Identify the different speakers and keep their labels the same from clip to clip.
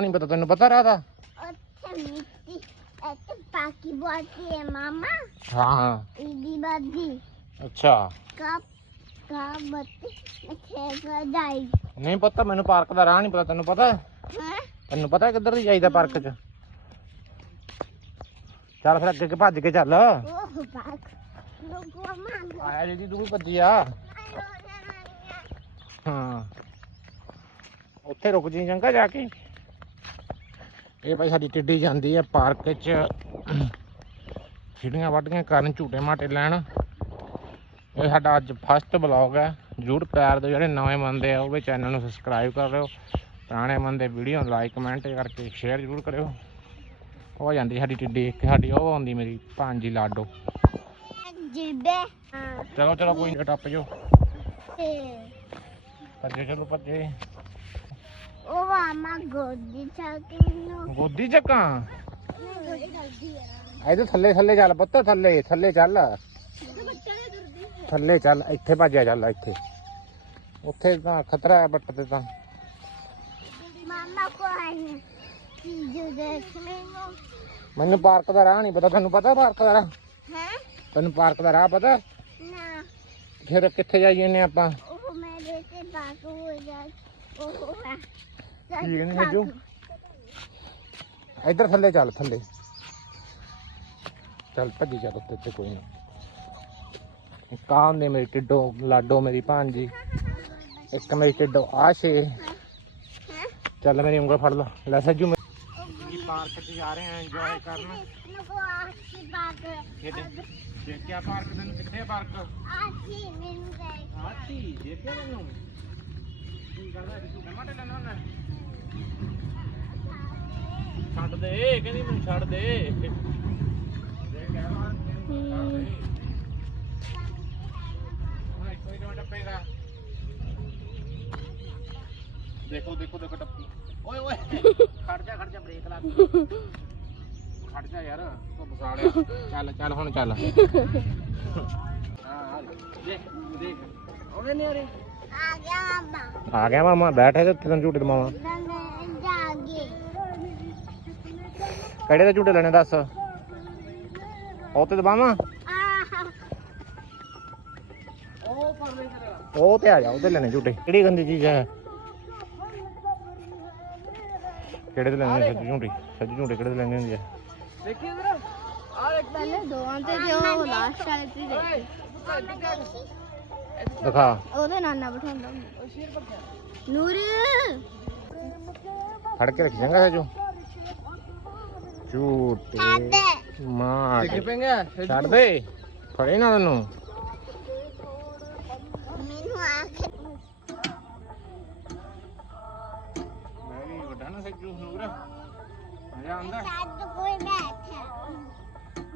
Speaker 1: ਨਹੀਂ ਪਤਾ ਤੈਨੂੰ ਪਤਾ ਰਾਦਾ?
Speaker 2: ਉੱਥੇ ਮਿੱਟੀ ਇੱਥੇ ਪਾਕੀ ਬੋਲਦੀ ਹੈ ਮਾਮਾ।
Speaker 1: ਹਾਂ।
Speaker 2: ਇਹਦੀ ਬਾਦੀ।
Speaker 1: ਅੱਛਾ।
Speaker 2: ਕਪ ਕਪ ਬੱਤੀ ਖੇਡ ਜਾਈ।
Speaker 1: ਨਹੀਂ ਪਤਾ ਮੈਨੂੰ ਪਾਰਕ ਦਾ ਰਾਹ ਨਹੀਂ ਪਤਾ ਤੈਨੂੰ ਪਤਾ?
Speaker 2: ਹੈ?
Speaker 1: ਤੈਨੂੰ ਪਤਾ ਕਿੱਧਰ ਦੀ ਜਾਈਦਾ ਪਾਰਕ 'ਚ? ਚੱਲ ਫਿਰ ਅੱਗੇ ਅੱਗੇ ਭੱਜ ਕੇ ਚੱਲ।
Speaker 2: ਉਹ ਪਾਕ ਲੋਗੋ ਮੰਗੋ।
Speaker 1: ਆਇਆ ਜਿਹੜੀ ਤੂੰ ਵੀ ਭੱਜੀ ਆ। ਹਾਂ। ਉੱਥੇ ਰੁਕ ਜੀ ਚੰਗਾ ਜਾ ਕੇ। ਇਹ ਭਾਈ ਸਾਡੀ ਟਿੱਡੀ ਜਾਂਦੀ ਹੈ ਪਾਰਕ 'ਚ ਛਿੜੀਆਂ ਵੱਢੀਆਂ ਕਰਨ ਝੂਟੇ ਮਾਟੇ ਲੈਣ। ਇਹ ਸਾਡਾ ਅੱਜ ਫਸਟ ਬਲੌਗ ਹੈ। ਜਰੂਰ ਪਿਆਰ ਦਿਓ ਜਿਹੜੇ ਨਵੇਂ ਬੰਦੇ ਆ ਉਹ ਵੀ ਚੈਨਲ ਨੂੰ ਸਬਸਕ੍ਰਾਈਬ ਕਰ ਲਿਓ। ਪੁਰਾਣੇ ਬੰਦੇ ਵੀਡੀਓ ਨੂੰ ਲਾਈਕ ਕਮੈਂਟ ਕਰਕੇ ਸ਼ੇਅਰ ਜਰੂਰ ਕਰਿਓ। ਹੋ ਜਾਂਦੀ ਸਾਡੀ ਟਿੱਡੀ ਇੱਕ ਸਾਡੀ ਉਹ ਆਉਂਦੀ ਮੇਰੀ ਭਾਂਜੀ ਲਾਡੋ।
Speaker 2: ਜਿਬੇ
Speaker 1: ਚਲੋ ਚਲੋ ਕੋਈ ਨੀ, ਟੱਪ ਜਾਓ। ਭੱਜੇ ਚਲੋ ਭੱਜੇ।
Speaker 2: ਉਹ ਮਾਮਾ ਗੋਦੀ ਚੱਕ? ਮੈਨੂੰ
Speaker 1: ਗੋਦੀ ਚੱਕਾਂ ਇਹਦੇ ਥੱਲੇ ਥੱਲੇ ਚੱਲ ਪੁੱਤ ਥੱਲੇ ਥੱਲੇ ਚੱਲ।
Speaker 2: ਨੇ
Speaker 1: ਥੱਲੇ ਚੱਲ ਇੱਥੇ ਭੱਜਿਆ ਚੱਲ ਇੱਥੇ। ਉੱਥੇ ਤਾਂ ਖਤਰਾ ਹੈ ਬੱਟ ਤੇ ਤਾਂ।
Speaker 2: ਮਾਮਾ ਕੋ ਆਏ ਚੀਜ਼ੂ ਦੇਖ ਮੈਨੂੰ।
Speaker 1: ਮੈਨੂੰ ਪਾਰਕ ਦਾ ਰਾਹ ਨਹੀਂ ਪਤਾ ਤੈਨੂੰ ਪਤਾ ਪਾਰਕ ਦਾ ਰਾਹ?
Speaker 2: ਹੈ?
Speaker 1: ਤੈਨੂੰ ਪਾਰਕ ਦਾ ਰਾਹ ਪਤਾ?
Speaker 2: ਨਾ।
Speaker 1: ਫਿਰ ਕਿੱਥੇ ਜਾਈਏ ਨੇ ਆਪਾਂ?
Speaker 2: ਉਹ ਮੇਰੇ ਤੇ ਬਾਕ ਹੋ ਜਾ ਉਹ
Speaker 1: ਕੀ ਕਹਿੰਦੀ ਸੱਜੂ ਇੱਧਰ ਥੱਲੇ ਚੱਲ ਥੱਲੇ। ਚੱਲ ਭੱਜੀ ਚੱਲ ਉੱਤੇ ਤੇ ਕੋਈ ਨਾ। ਕਾਂ ਨੇ ਮੇਰੀ ਟਿੱਡੋ ਲਾਡੋ ਮੇਰੀ ਭਾਂਜੀ ਇੱਕ ਮੇਰੀ ਟਿੱਡੋ ਆਸ਼ੇ ਚੱਲ ਮੇਰੀ ਉਂਗਲ ਫੜ ਲਾ। ਲੈ ਸੱਜੂ ਪਾਰਕ 'ਚ ਜਾ ਰਹੇ ਆ ਇੰਜੋਏ ਕਰਨ।
Speaker 2: ਆਸੀ
Speaker 1: ਦੇਖਿਆ ਪਾਰਕ ਤੈਨੂੰ ਕਿੱਥੇ ਪਾਰਕ?
Speaker 2: ਆਸੀ ਮੈਨੂੰ
Speaker 1: ਆਤੀ ਦੇਖਿਆ ਤੈਨੂੰ? ਕੀ ਕਰਦਾ? ਤੂੰ ਟਮਾਟਰ ਲੈਣਾ ਹੁੰਦਾ ਛੱਡ ਦੇ ਕਹਿੰਦੀ ਮੈਨੂੰ ਛੱਡ ਦੇ। ਦੇ ਦੇ ਦੇਖੋ ਦੇਖੋ ਦੇਖੋ ਟੱਪੀ। ਓਏ ਓਏ ਖੜ ਜਾ ਖੜ ਜਾ ਬ੍ਰੇਕ ਲਾ ਤੂੰ। ਖੜ ਜਾ ਯਾਰ ਤੂੰ ਬਸਾ ਲਿਆ ਚੱਲ ਚੱਲ ਹੁਣ ਚੱਲ। ਹਾਂ ਦੇਖ ਦੇਖ। ਆਉਂਦੇ ਨੇ
Speaker 2: ਆ ਗਿਆ ਮਾਮਾ।
Speaker 1: ਆ ਗਿਆ ਮਾਮਾ ਬੈਠੇ ਤੇ ਤੈਨੂੰ ਝੂਟੇ ਕਿਹੜੇ ਦੇ ਝੂਟੇ ਲੈਣੇ ਦੱਸ? ਉਹ ਤੇ ਦਬਾਵਾਂ? ਉਹ ਪਰਲੇ ਉਹ ਤੇ ਆ ਜਾ ਉਹਦੇ ਲੈਣੇ ਝੂਟੇ। ਕਿਹੜੀ ਗੰਦੀ ਚੀਜ਼ ਹੈ? ਕਿਹੜੇ ਤੇ ਲੈਣੇ ਸੱਜੂ ਝੂਟੇ? ਸੱਜੂ ਝੂਟੇ ਕਿਹੜੇ ਤੇ ਲੈਣੇ ਹੁੰਦੇ ਆ?
Speaker 2: ਦੇਖੀ ਇਧਰ। ਆ ਦੇਖ ਪਹਿਲੇ ਦੋਵਾਂ ਤੇ ਜੋ ਲਾਸਟ ਵਾਲੇ ਤੇ ਦੇਖੀ।
Speaker 1: ਦਿਖਾ।
Speaker 2: ਉਹਦੇ ਨਾਨਾ ਬਿਠਾਉਂਦਾ ਹੁੰਦਾ। ਨੂਰੀ।
Speaker 1: ਫੜ ਕੇ ਰੱਖ ਜਾਂਗਾ ਸੱਜੂ। ਝੂਟੇ ਮਾਰ।
Speaker 2: ਪੈਂਗਾ
Speaker 1: ਛੱਡ ਦੇ ਫੜੇ ਨਾ ਤੈਨੂੰ।
Speaker 2: ਮੈਨੂੰ ਆਖ
Speaker 1: ਮੈਂ ਵੀ ਵੱਡਾ ਨਾ ਸੱਜੂ ਨੂਰ ਮਜ਼ਾ ਆਉਂਦਾ।
Speaker 2: ਸਾਡ ਕੋਈ ਬੈਠਾ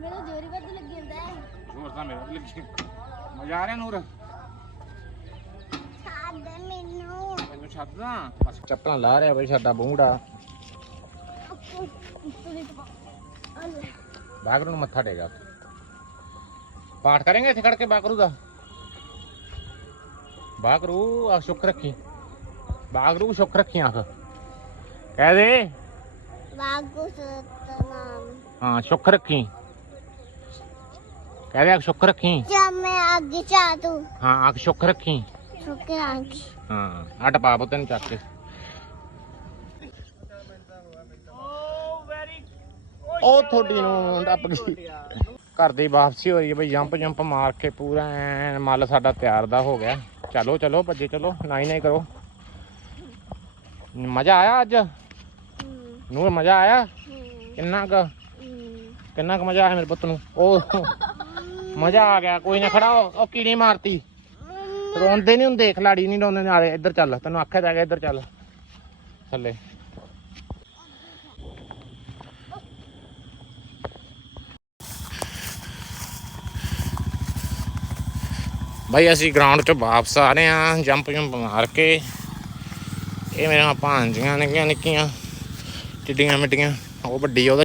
Speaker 2: ਮੈਨੂੰ ਜੋਰੀ ਵੱਧ ਲੱਗੀ ਜਾਂਦਾ ਹੈ।
Speaker 1: ਜ਼ੋਰ ਤਾਂ ਮੇਰਾ ਵੀ ਲੱਗੀ। ਮਜ਼ਾ ਆ ਰਿਹਾ ਨੂਰ?
Speaker 2: ਸਾਡ ਮੈਨੂੰ।
Speaker 1: ਤੈਨੂੰ ਛੱਡਦਾ। ਬਸ ਚੱਪਲਾਂ ਲਾ ਰਿਹਾ ਬਈ ਸਾਡਾ ਬੂੰਗੜਾ ਬਾਗਰੂ ਨੂੰ ਮੱਥਾ ਟੇਗਾ ਪਾਠ ਕਰਾਂਗੇ ਇੱਥੇ ਖੜ ਕੇ ਬਾਗਰੂ ਦਾ? ਬਾਗਰੂ ਆ ਸੁੱਖ ਰੱਖੀ। ਬਾਗਰੂ ਸੁੱਖ ਰੱਖੀ ਆਖ। ਕਹਿ ਦੇ।
Speaker 2: ਵਾਗੂ ਸਤਨਾਮ।
Speaker 1: ਹਾਂ ਸੁੱਖ ਰੱਖੀ। ਕਹਿ ਦੇ ਆਖ ਸੁੱਖ ਰੱਖੀ।
Speaker 2: ਜਦ ਮੈਂ ਅੱਗੇ ਚਾ ਤੂੰ
Speaker 1: ਹਾਂ ਆਖ ਸੁੱਖ ਰੱਖੀ।
Speaker 2: ਸੁੱਕੇ ਆਂਗੀ
Speaker 1: ਹਾਂ ਅੱਡ ਪਾ ਬੋ ਤੈਨੂੰ ਚੱਕ ਕੇ। ਉਹ ਤੁਹਾਡੀ ਨੂੰ ਟੱਪ ਗਈ ਘਰ ਦੀ ਵਾਪਸੀ ਹੋਈ ਹੈ ਬਈ ਜੰਪ ਜੰਪ ਮਾਰ ਕੇ ਪੂਰਾ ਐਨ ਮੱਲ ਸਾਡਾ ਤਿਆਰ ਦਾ ਹੋ ਗਿਆ। ਚਲੋ ਚਲੋ ਭੱਜੇ ਚਲੋ ਨਾਈ ਨਾਈ ਕਰੋ। ਮਜ਼ਾ ਆਇਆ ਅੱਜ? ਨੂੰ ਮਜ਼ਾ ਆਇਆ? ਕਿੰਨਾ ਕੁ ਕਿੰਨਾ ਕੁ ਮਜ਼ਾ ਆਇਆ ਮੇਰੇ ਪੁੱਤ ਨੂੰ? ਉਹ ਮਜ਼ਾ ਆ ਗਿਆ ਕੋਈ ਨਾ ਖੜਾ ਹੋ। ਉਹ ਕੀੜੀ ਮਾਰਤੀ। ਰੋਂਦੇ ਨਹੀਂ ਹੁੰਦੇ ਖਿਲਾੜੀ ਨਹੀਂ ਰੋਂਦੇ ਨਾਲੇ। ਇੱਧਰ ਚੱਲ ਤੈਨੂੰ ਆਖਿਆ ਤਾਂ ਹੈਗਾ ਇੱਧਰ ਚੱਲ। ਥੱਲੇ। ਭਾਈ ਅਸੀਂ ਗਰਾਊਂਡ 'ਚ ਵਾਪਸ ਆ ਰਹੇ ਹਾਂ, ਜੰਪ ਜੰਪ ਮਾਰ ਕੇ। ਇਹ ਮੇਰੀਆਂ ਭਾਂਜੀਆਂ ਨਿੱਕੀਆਂ ਨਿੱਕੀਆਂ ਟਿੱਡੀਆਂ ਮਿੱਟੀਆਂ ਉਹ ਵੱਡੀ ਉਹਦਾ